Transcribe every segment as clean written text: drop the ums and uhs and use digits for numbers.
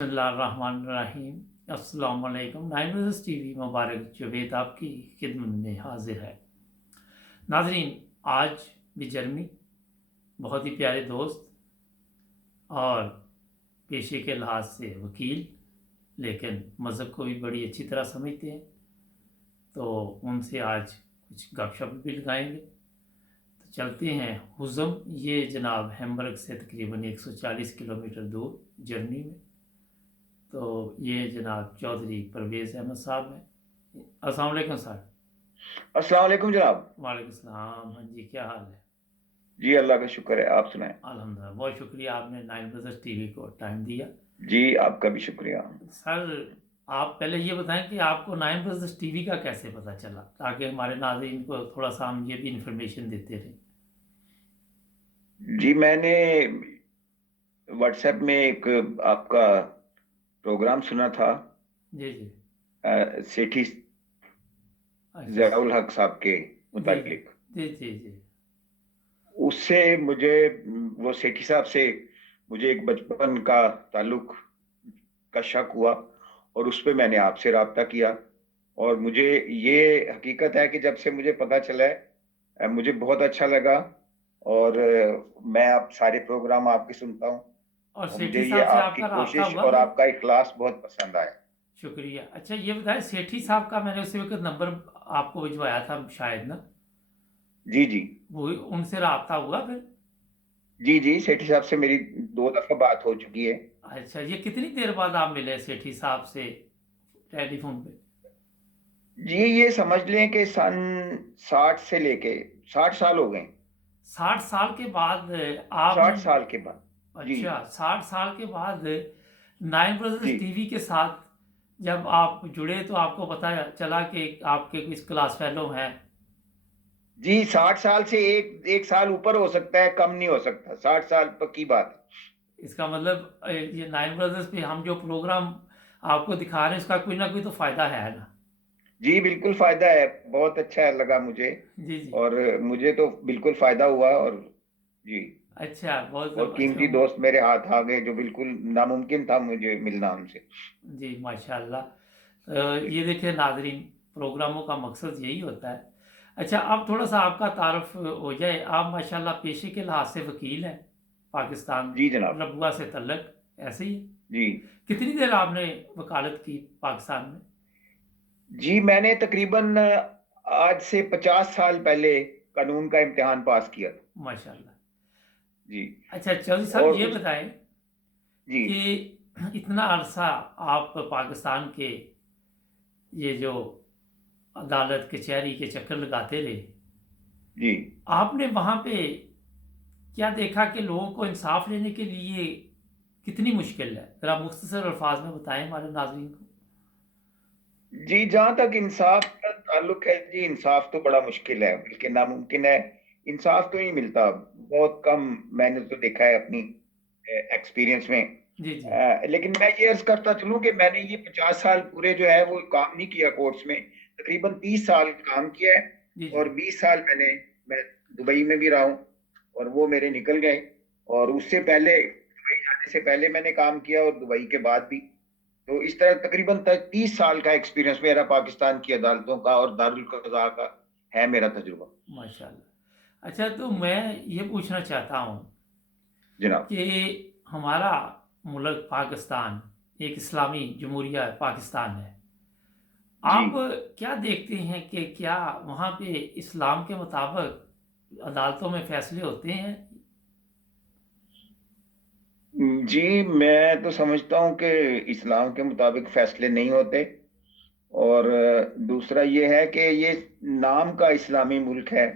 बिस्मिल्लाहिर्रहमानिर्रहीम। अस्सलाम वालेकुम। 9 टीवी मुबारक जवेद आपकी खिदमत में हाजिर है। नाजरीन, आज भी जर्मनी बहुत ही प्यारे दोस्त और पेशे के लिहाज से वकील, लेकिन मज़हब को भी बड़ी अच्छी तरह समझते हैं, तो उनसे आज कुछ गपशप भी लगाएंगे। तो चलते हैं हुज़म। ये जनाब हैम्बर्ग से तकरीबन 140 किलोमीटर दूर जर्मनी में। तो ये जनाब चौधरी परवेज़ अहमद साहब हैं। अस्सलाम वालेकुम सर। अस्सलाम वालेकुम जनाब। वालेकुम सलाम। हाँ जी, क्या हाल है? जी अल्लाह का शुक्र है, आप सुनाएं। अल्हम्दुलिल्लाह, बहुत शुक्रिया आपने नाइन ब्रदर्स टीवी को टाइम दिया। जी आपका भी शुक्रिया। सर, आप पहले ये बताएं कि आपको नाइन ब्रदर्स टीवी का कैसे पता चला, ताकि हमारे नाज़रीन को थोड़ा सा हम ये भी इंफॉर्मेशन देते रहें। जी मैंने व्हाट्सएप में एक आपका प्रोग्राम सुना था, जी जी। सेठी अच्छा। ज़ियाउल हक साहब के जी जी मुतालिक। जी जी जी। उससे मुझे वो सेठी साहब से मुझे एक बचपन का ताल्लुक का शक हुआ और उस पे मैंने आपसे राब्ता किया। और मुझे ये हकीकत है कि जब से मुझे पता चला है, मुझे बहुत अच्छा लगा। और मैं आप सारे प्रोग्राम आपके सुनता हूँ और और सेठी मुझे ये साहब से आपकी आपका राब्ता कोशिश हुआ और फिर? आपका इखलास बहुत पसंद आया। शुक्रिया। अच्छा, ये बताएं, सेठी साहब का मैंने उसी वक्त नंबर आपको भिजवाया था शायद ना, जी जी। वो उनसे राब्ता हुआ फिर? जी जी, सेठी साहब से मेरी 2 दफा बात हो चुकी है। अच्छा, ये कितनी देर बाद आप मिले सेठी साहब से टेलीफोन पे? जी ये समझ लें कि सन 60 से लेके 60 साल हो गए। 60 साल के बाद आपने? 60 साल के बाद। जी अच्छा, 60 साल के बाद नाइन जी। ब्रदर्स टीवी के साथ जब आप जुड़े तो आपको पता चला कि आपके कुछ क्लास फेलो हैं। जी 60 साल से एक एक साल ऊपर हो सकता है, कम नहीं हो सकता। 60 साल पक्की बात है। इसका मतलब ये नाइन ब्रदर्स पे हम जो प्रोग्राम आपको दिखा रहे हैं उसका कोई ना कोई तो फायदा है ना? जी बिल्कुल फायदा है, बहुत अच्छा लगा मुझे। जी जी। और मुझे तो बिल्कुल फायदा हुआ। और जी अच्छा, बहुत बहुत अच्छा। कीमती दोस्त मेरे हाथ आ गए, जो बिल्कुल नामुमकिन था मुझे मिलना उनसे। जी माशाल्लाह। जी ये देखिए नाजरीन, प्रोग्रामों का मकसद यही होता है। अच्छा, अब थोड़ा सा आपका तारुफ हो जाए। आप माशाल्लाह पेशे के लिहाज से वकील हैं, पाकिस्तान जी जनाब। रबुआ से तल्लक, ऐसे ही? जी कितनी देर आपने वकालत की पाकिस्तान में? जी मैंने तकरीबन आज से 50 साल पहले कानून का इम्तिहान पास किया था। माशाल्लाह। जी। अच्छा चौधरी साहब, और ये उस बताएं जी कि इतना अरसा आप पाकिस्तान के ये जो अदालत कचहरी के चक्कर लगाते रहे, जी आपने वहाँ पे क्या देखा कि लोगों को इंसाफ लेने के लिए कितनी मुश्किल है? ज़रा मुख्तसर अल्फाज में बताएं हमारे नाज़रीन को। जी, जहाँ तक इंसाफ का ताल्लुक है, जी इंसाफ तो बड़ा मुश्किल है, बल्कि नामुमकिन है। इंसाफ तो नहीं मिलता, बहुत कम। मैंने तो देखा है अपनी एक्सपीरियंस में। जी जी लेकिन मैं ये अर्ज करता चलूं कि मैंने ये 50 साल पूरे जो है वो काम नहीं किया कोर्ट्स में। तकरीबन 30 साल काम किया है। जी जी। और 20 साल मैं दुबई में भी रहा हूँ, और वो मेरे निकल गए। और उससे पहले, दुबई जाने से पहले मैंने काम किया, और दुबई के बाद भी। तो इस तरह तकरीबन 30 साल का एक्सपीरियंस मेरा पाकिस्तान की अदालतों का और दारुल कज़ा का है, मेरा तजुर्बा। माशाल्लाह। अच्छा, तो मैं ये पूछना चाहता हूँ जनाब। कि हमारा मुल्क पाकिस्तान एक इस्लामी जमहूरिया पाकिस्तान है। जी आप क्या देखते हैं कि क्या वहाँ पे इस्लाम के मुताबिक अदालतों में फैसले होते हैं? जी, मैं तो समझता हूँ कि इस्लाम के मुताबिक फैसले नहीं होते। और दूसरा ये है कि ये नाम का इस्लामी मुल्क है,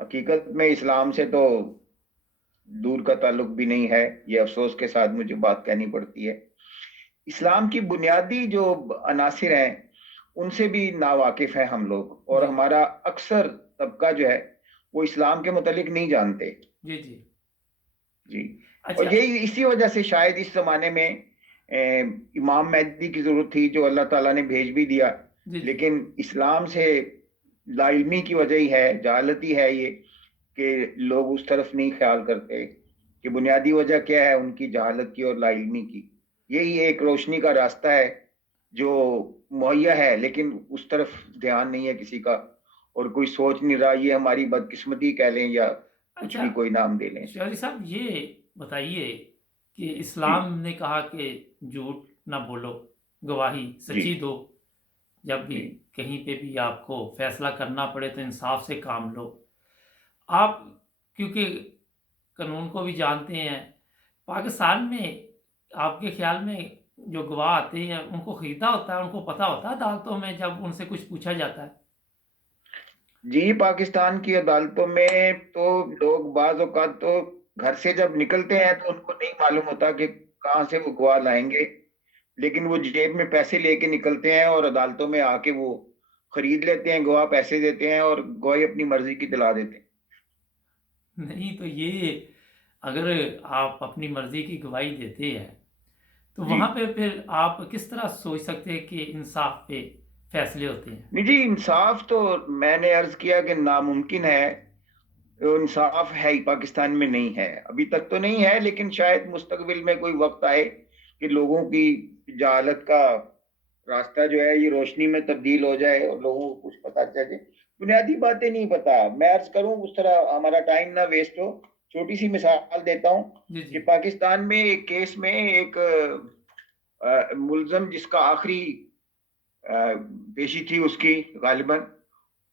हकीकत में इस्लाम से तो दूर का ताल्लुक भी नहीं है। ये अफसोस के साथ मुझे बात कहनी पड़ती है। इस्लाम की बुनियादी जो अनासिर हैं, उनसे भी नावाकिफ हैं हम लोग, और जी हमारा अक्सर तबका जो है वो इस्लाम के मुतालिक नहीं जानते। जी जी। जी। और अच्छा। यही इसी वजह से शायद इस जमाने में इमाम मेहदी की जरूरत थी, जो अल्लाह ताला ने भेज भी दिया। जी जी। लेकिन इस्लाम से लाइल्मी की वजह ही है, जहालत ही है ये, कि लोग उस तरफ नहीं ख्याल करते कि बुनियादी वजह क्या है उनकी जहालत की और लाइल्मी की। यही एक रोशनी का रास्ता है जो मुहैया है, लेकिन उस तरफ ध्यान नहीं है किसी का, और कोई सोच नहीं रहा। ये हमारी बदकिस्मती कह लें या कुछ अच्छा भी कोई नाम दे लें। शौरी साहब, ये बताइए कि जी। इस्लाम ने कहा कि झूठ ना बोलो, गवाही जी। सच्ची दो। जब भी जी। कहीं पे भी आपको फैसला करना पड़े तो इंसाफ से काम लो। आप क्योंकि कानून को भी जानते हैं, पाकिस्तान में आपके ख्याल में जो गवाह आते हैं उनको खरीदा होता है, उनको पता होता है अदालतों में जब उनसे कुछ पूछा जाता है? जी, पाकिस्तान की अदालतों में तो लोग बाज औकात तो घर से जब निकलते हैं तो उनको नहीं मालूम होता कि कहाँ से वो गवाह लाएंगे, लेकिन वो जेब में पैसे लेके निकलते हैं और अदालतों में आके वो खरीद लेते हैं, गवाह पैसे देते हैं और गवाही अपनी मर्जी की दिला देते हैं। नहीं तो ये, अगर आप अपनी मर्जी की गवाही देते हैं तो जी। वहां पे फिर आप किस तरह सोच सकते हैं कि इंसाफ पे फैसले होते हैं? नहीं जी, इंसाफ तो मैंने अर्ज किया कि नामुमकिन है। तो इंसाफ है ही पाकिस्तान में नहीं है, अभी तक तो नहीं है, लेकिन शायद मुस्तकबिल में कोई वक्त आए कि लोगों की जहालत का रास्ता जो है ये रोशनी में तब्दील हो जाए और लोगों को कुछ पता चले। बुनियादी बातें नहीं पता, मैं अर्ज करूं उस तरह हमारा टाइम ना वेस्ट हो। छोटी सी मिसाल देता हूं जी कि जी। पाकिस्तान में एक केस में एक मुलजम जिसका आखिरी पेशी थी उसकी गालिबन,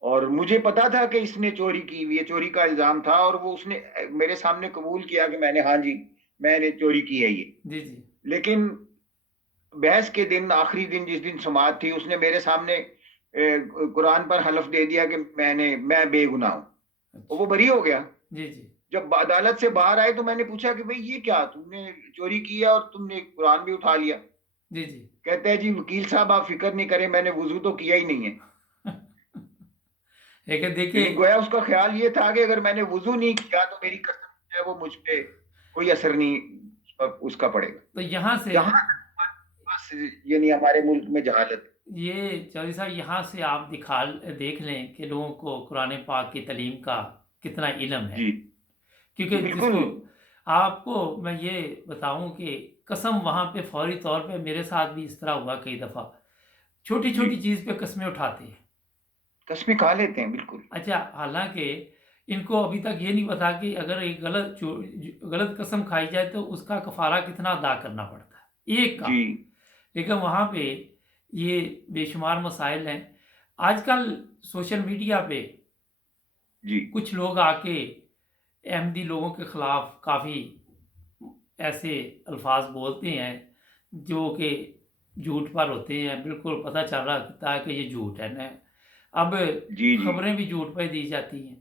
और मुझे पता था कि इसने चोरी की, ये चोरी का इल्जाम था, और वो उसने मेरे सामने कबूल किया कि मैंने, हाँ जी मैंने चोरी की है ये। जी जी। लेकिन बहस के दिन, आखिरी दिन जिस दिन समाअत थी, उसने मेरे सामने कुरान पर हलफ दे दिया कि मैं बेगुनाह हूं, और अच्छा। वो बरी हो गया। जी जी। जब अदालत से बाहर आए तो मैंने पूछा कि भाई ये क्या, तुमने चोरी की है और तुमने कुरान भी उठा लिया। जी जी। कहते हैं जी वकील साहब आप फिक्र नहीं करें, मैंने वुजू तो किया ही नहीं है। लेकिन यानी देखिए, गोया उसका ख्याल ये था कि अगर मैंने वुजू नहीं किया तो मेरी कसम जो है वो मुझ पे कोई असर नहीं उसका पड़ेगा। तो यहाँ से, यहाँ बस, यानी हमारे मुल्क में जहालत। ये चौधरी साहब, यहाँ से आप दिखा देख लें कि लोगों को कुरान पाक की तालीम का कितना इल्म है। जी। क्योंकि जी बिल्कुल। जिसको, आपको मैं ये बताऊं कि कसम वहाँ पे फौरी तौर पे, मेरे साथ भी इस तरह हुआ कई दफ़ा, छोटी जी, छोटी चीज़ पे कस्में उठाते हैं। कस्में खा लेते हैं बिल्कुल। अच्छा, हालांकि इनको अभी तक ये नहीं पता कि अगर एक गलत कसम खाई जाए तो उसका कफारा कितना अदा करना पड़ता है एक का। जी। लेकिन वहाँ पे ये बेशुमार मसाइल हैं। आजकल सोशल मीडिया पे जी। कुछ लोग आके अहमदी लोगों के खिलाफ काफ़ी ऐसे अल्फाज बोलते हैं जो कि झूठ पर होते हैं, बिल्कुल पता चल रहा होता है कि ये झूठ है ना। अब जी। जी। खबरें भी झूठ पर दी जाती हैं।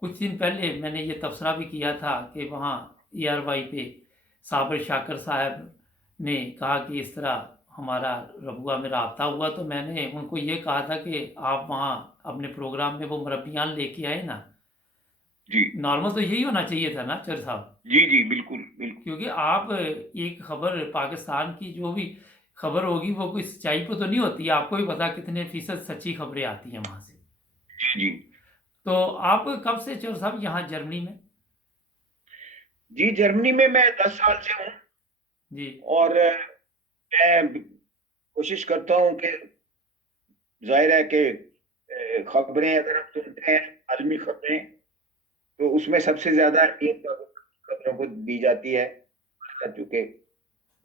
कुछ दिन पहले मैंने ये तबसरा भी किया था कि वहाँ ERY पे साबिर शाकर साहब ने कहा कि इस तरह हमारा रबुआ में रब्ता हुआ, तो मैंने उनको ये कहा था कि आप वहाँ अपने प्रोग्राम में वो मुरब्बियान लेके आए ना। जी। नॉर्मल तो यही होना चाहिए था ना चर साहब, जी। जी बिल्कुल बिल्कुल। क्योंकि आप एक खबर पाकिस्तान की जो भी खबर होगी वो कोई सच्चाई पे तो नहीं होती, आपको भी पता कितने फीसद सच्ची खबरें आती हैं वहाँ से। जी। जी। तो आप कब से चर साहब यहाँ जर्मनी में? जी, जर्मनी में मैं 10 साल से हूँ, जी और मैं कोशिश करता हूँ कि, जाहिर है कि खबरें अगर हम सुनते हैं, आलमी खबरें, तो उसमें सबसे ज्यादा अहमियत खबरों को दी जाती है, चूंकि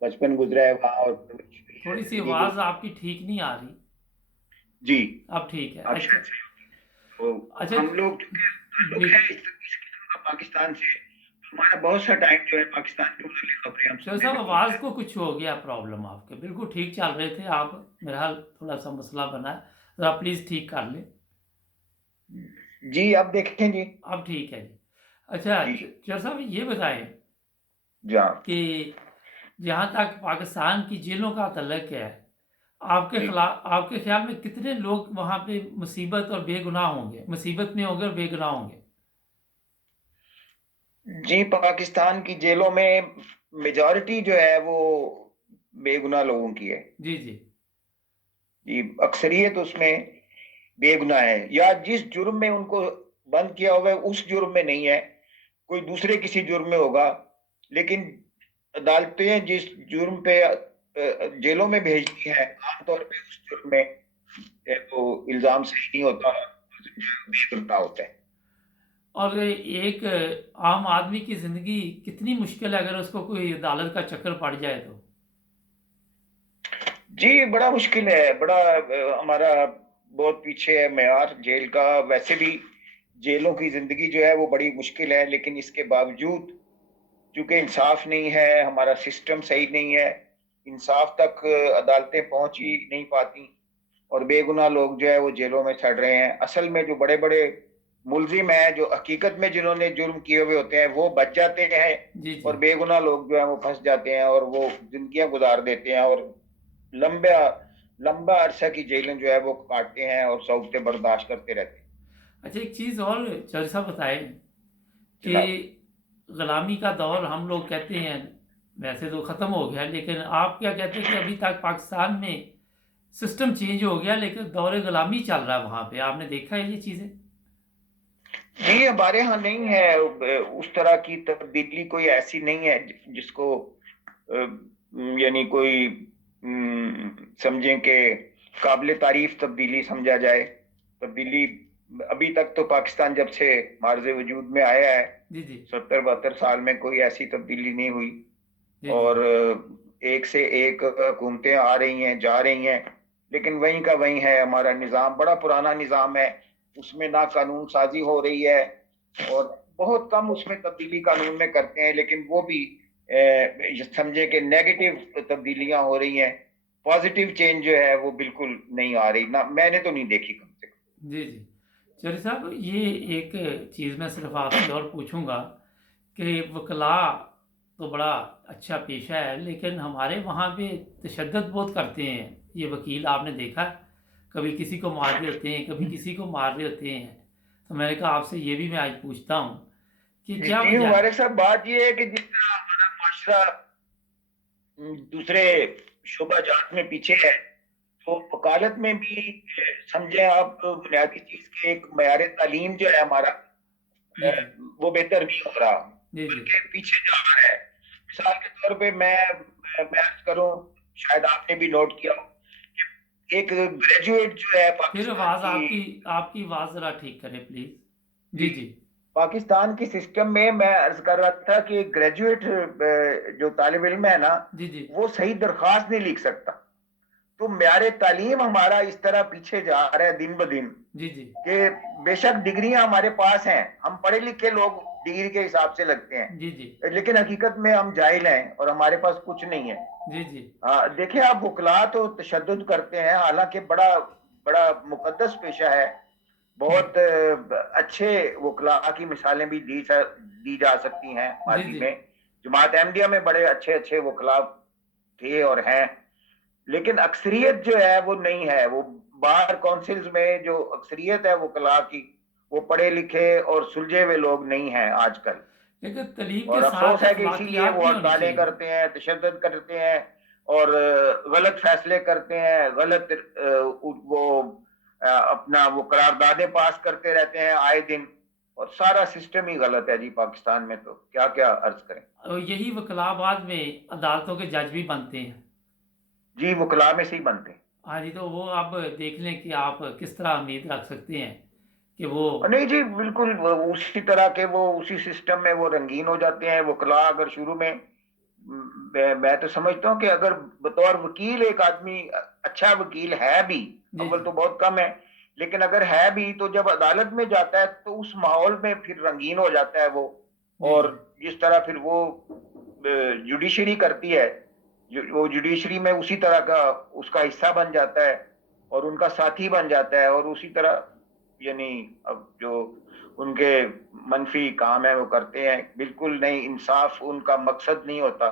बचपन गुजरा है वहाँ और परवरिश हुई है, थोड़ी सी जिंदगी आवाज़ गुजरी। आपकी ठीक नहीं आ रही। जी। अब ठीक है। आप अच्छा। शायद से, तो अच्छा। हम लोग चूंकि ताल्लुक बे- है इस किस्म का पाकिस्तान से, हमारा बहुत सा टाइम जो है पाकिस्तान की मुतालिक खबरें हम चलो सुनने साहब, में गुजरा आवाज़ है। को कुछ हो गया प्रॉब्लम, आपके बिल्कुल ठीक चल रहे थे आप, मेरा हाल थोड़ा सा मसला बना है, ज़रा प्लीज़ ठीक कर लें। जी अब देखें जी। अब ठीक है जी। अच्छा, जी। चलो साहब ये बताएं जा। कि जहाँ तक पाकिस्तान की जेलों का तल्लक है, जी। आपके ख्याल में कितने लोग वहाँ पे मुसीबत और बेगुनाह होंगे, मुसीबत में होंगे और बेगुनाह होंगे? जी, पाकिस्तान की जेलों में मेजॉरिटी जो है वो बेगुनाह लोगों की है। जी जी। जी, अक्सरियत उसमें बेगुनाह है, या जिस जुर्म में उनको बंद किया हुआ है उस जुर्म में नहीं है, कोई दूसरे किसी जुर्म में होगा। लेकिन अदालतें जिस जुर्म पे जेलों में भेजती हैं, आमतौर पे उस जुर्म में वो इल्जाम सही नहीं होता, बेगुनाह होता है। और एक आम आदमी की ज़िंदगी कितनी मुश्किल है अगर उसको कोई अदालत का चक्कर पड़ जाए तो। जी, बड़ा मुश्किल है, बड़ा हमारा बहुत पीछे है मेयार जेल का। वैसे भी जेलों की जिंदगी जो है वो बड़ी मुश्किल है, लेकिन इसके बावजूद चूंकि इंसाफ नहीं है, हमारा सिस्टम सही नहीं है, इंसाफ तक अदालतें पहुंच ही नहीं पाती, और बेगुनाह लोग जो है वो जेलों में सड़ रहे हैं। असल में जो बड़े बड़े मुलजिम हैं, जो हकीकत में जिन्होंने जुर्म किए हुए होते हैं, वो बच जाते हैं, जी जी। और बेगुनाह लोग जो है वो फंस जाते हैं, और वो जिंदगियां गुजार देते हैं, और लंबा लंबा अरसा की जेलें जो है वो काटते हैं और सौगतें बर्दाश्त करते रहते हैं। अच्छा, एक चीज़ और चौधरी साहब बताएं कि जनाब, ग़ुलामी का दौर हम लोग कहते हैं वैसे तो ख़त्म हो गया, लेकिन आप क्या कहते हैं कि अभी तक पाकिस्तान में सिस्टम चेंज हो गया लेकिन दौर ग़ुलामी चल रहा है वहाँ पे, आपने देखा है ये चीज़ें? जी हमारे यहाँ नहीं है उस तरह की तब्दीली, कोई ऐसी नहीं है जिसको यानी कोई समझें कि काबिल तारीफ तब्दीली समझा जाए। तब्दीली अभी तक तो पाकिस्तान जब से मार्ज़ वजूद में आया है, जी जी। 70-72 साल में कोई ऐसी तब्दीली नहीं हुई, जी जी। और एक से एक हुकूमतें आ रही हैं, जा रही हैं, लेकिन वहीं का वहीं है। हमारा निज़ाम बड़ा पुराना निज़ाम है, उसमें ना कानून साजी हो रही है, और बहुत कम उसमें तब्दीली कानून में करते हैं, लेकिन वो भी समझे कि नेगेटिव तब्दीलियां हो रही हैं। पॉजिटिव चेंज जो है वो बिल्कुल नहीं आ रही, ना मैंने तो नहीं देखी कम से कम। जी जी। चौधरी साहब, ये एक चीज़ मैं सिर्फ आपसे और पूछूंगा कि वकला तो बड़ा अच्छा पेशा है लेकिन हमारे वहाँ पे तशद्दुद बहुत करते हैं ये वकील, आपने देखा है? कभी किसी को मार रहे होते हैं, कभी किसी को मार रहे होते हैं। तो मैंने कहा आपसे ये भी मैं आज पूछता हूँ कि क्या जी वजह है? मुबारक साहब, बात ये है कि जिस तरह हमारा माशरा दूसरे शोबा जात में पीछे है, तो वकालत में भी समझे आप, बुनियादी चीज के एक मयार तालीम जो है हमारा, जी जी। वो बेहतर नहीं हो रहा, जी जी। बल्कि पीछे जा रहा है। मिसाल के तौर पे मैं अर्ज करूं, शायद आपने भी नोट किया हो, एक ग्रेजुएट जो है फिर पाकिस्तान आवाज़ की, आपकी आपकी आवाज़ ज़रा ठीक करें प्लीज़। जी जी जी। पाकिस्तान की सिस्टम में मैं अर्ज कर रहा था कि ग्रेजुएट जो तालिब इल्म है ना, जी जी। वो सही दरख्वास्त नहीं लिख सकता। तो म्यार तालीम हमारा इस तरह पीछे जा रहा है दिन ब दिन, जी जी। कि बेशक डिग्रियां हमारे पास हैं, हम पढ़े लिखे लोग डिग्री के हिसाब से लगते जी जी। हैं, लेकिन हकीकत में हम जाहिल हैं और हमारे पास कुछ नहीं है। जी जी। देखिए आप, वकला तो तशद्दुद करते हैं, हालांकि बड़ा बड़ा मुकद्दस पेशा है। बहुत अच्छे वकला की मिसालें भी दी जा सकती हैं जी माजी जी। में। जमात अहमदिया में बड़े अच्छे अच्छे वकला थे और हैं, लेकिन अक्सरियत जो है वो नहीं है। वो बार काउंसिल्स में जो अक्सरियत है वकला की, वो पढ़े लिखे और सुलझे हुए लोग नहीं हैं आजकल। लेकिन तलीम के और अफसोस साथ है कि इसीलिए अखलाकियात वो भी होनी हड़तालें चाहिए। करते हैं, तशद्दुद करते हैं, और गलत फैसले करते हैं, गलत वो अपना वो करारदादे पास करते रहते हैं आए दिन, और सारा सिस्टम ही गलत है जी पाकिस्तान में, तो क्या क्या अर्ज करें। और यही वकलाबाद में अदालतों के जज भी बनते हैं। जी वकला में से ही बनते हैं। हाँ जी, तो वो आप देख लें कि आप किस तरह उम्मीद रख सकते हैं कि वो। नहीं जी, बिल्कुल उसी तरह के, वो उसी सिस्टम में वो रंगीन हो जाते हैं वकला। अगर शुरू में मैं तो समझता हूँ कि अगर बतौर वकील एक आदमी अच्छा वकील है भी, जी अव्वल जी। तो बहुत कम है, लेकिन अगर है भी तो जब अदालत में जाता है तो उस माहौल में फिर रंगीन हो जाता है वो। जी और जी। जिस तरह फिर वो जुडिशरी करती है, वो जुडिशरी में उसी तरह का उसका हिस्सा बन जाता है, और उनका साथी बन जाता है, और उसी तरह यानी अब जो उनके मनफी काम है वो करते हैं। बिल्कुल नहीं, इंसाफ उनका मकसद नहीं होता,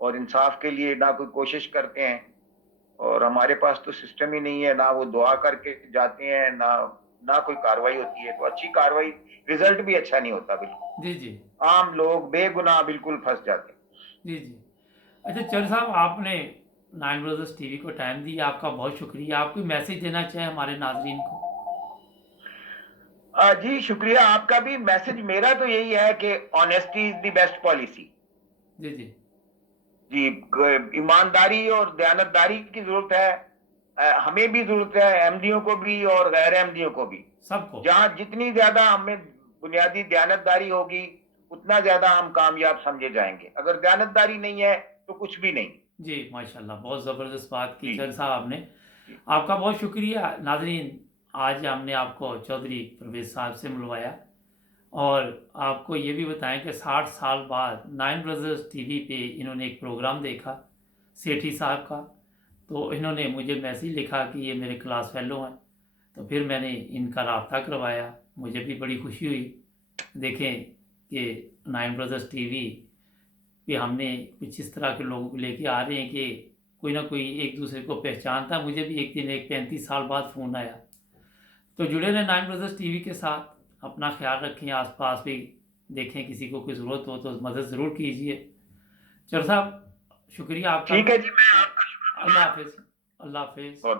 और इंसाफ के लिए ना कोई कोशिश करते हैं, और हमारे पास तो सिस्टम ही नहीं है, ना वो दुआ करके जाते हैं, ना ना कोई कार्रवाई होती है, तो अच्छी कार्रवाई, रिजल्ट भी अच्छा नहीं होता बिल्कुल। जी जी। आम लोग बेगुनाह बिल्कुल फंस जाते हैं। जी जी। अच्छा चर साहब, आपने नाइन ब्रदर्स टीवी को टाइम दिया, आपका बहुत शुक्रिया। आप कोई मैसेज देना चाहें हमारे नाजरीन को? जी शुक्रिया आपका भी। मैसेज मेरा तो यही है कि honesty is the best policy. जी जी। जी, ईमानदारी और दयानतदारी की जरूरत है। हमें भी जरूरत है, अहमदियों को भी और गैर अहमदियों को भी। सबको। जहां जितनी ज्यादा हमें बुनियादी दयानतदारी होगी, उतना ज्यादा हम कामयाब समझे जाएंगे। अगर दयानतदारी नहीं है तो कुछ भी नहीं। जी माशाल्लाह, बहुत ज़बरदस्त बात की जी चंद साहब आपने। जी आपका बहुत शुक्रिया नाजरीन। आज हमने आपको चौधरी परवेज़ साहब से मिलवाया और आपको ये भी बताएं कि 60 साल बाद नाइन ब्रदर्स टीवी पे इन्होंने एक प्रोग्राम देखा सेठी साहब का। तो इन्होंने मुझे मैसेज लिखा कि ये मेरे क्लास फेलो हैं। तो फिर मैंने इनका रब्ता करवाया, मुझे भी बड़ी खुशी हुई। देखें कि नाइन ब्रदर्स टीवी पे हमने कुछ इस तरह के लोगों को लेके आ रहे हैं कि कोई ना कोई एक दूसरे को पहचानता। मुझे भी एक दिन एक 35 साल बाद फ़ोन आया। तो जुड़े रहें नाइन ब्रदर्स टीवी के साथ। अपना ख्याल रखें, आसपास भी देखें किसी को कोई ज़रूरत हो तो मदद ज़रूर कीजिए। चर साहब शुक्रिया आपका ठीक भी। है जी, मैं आपका शुक्र अल्लाह गुजार हाफिज़। अल्लाह हाफिज़। हूं।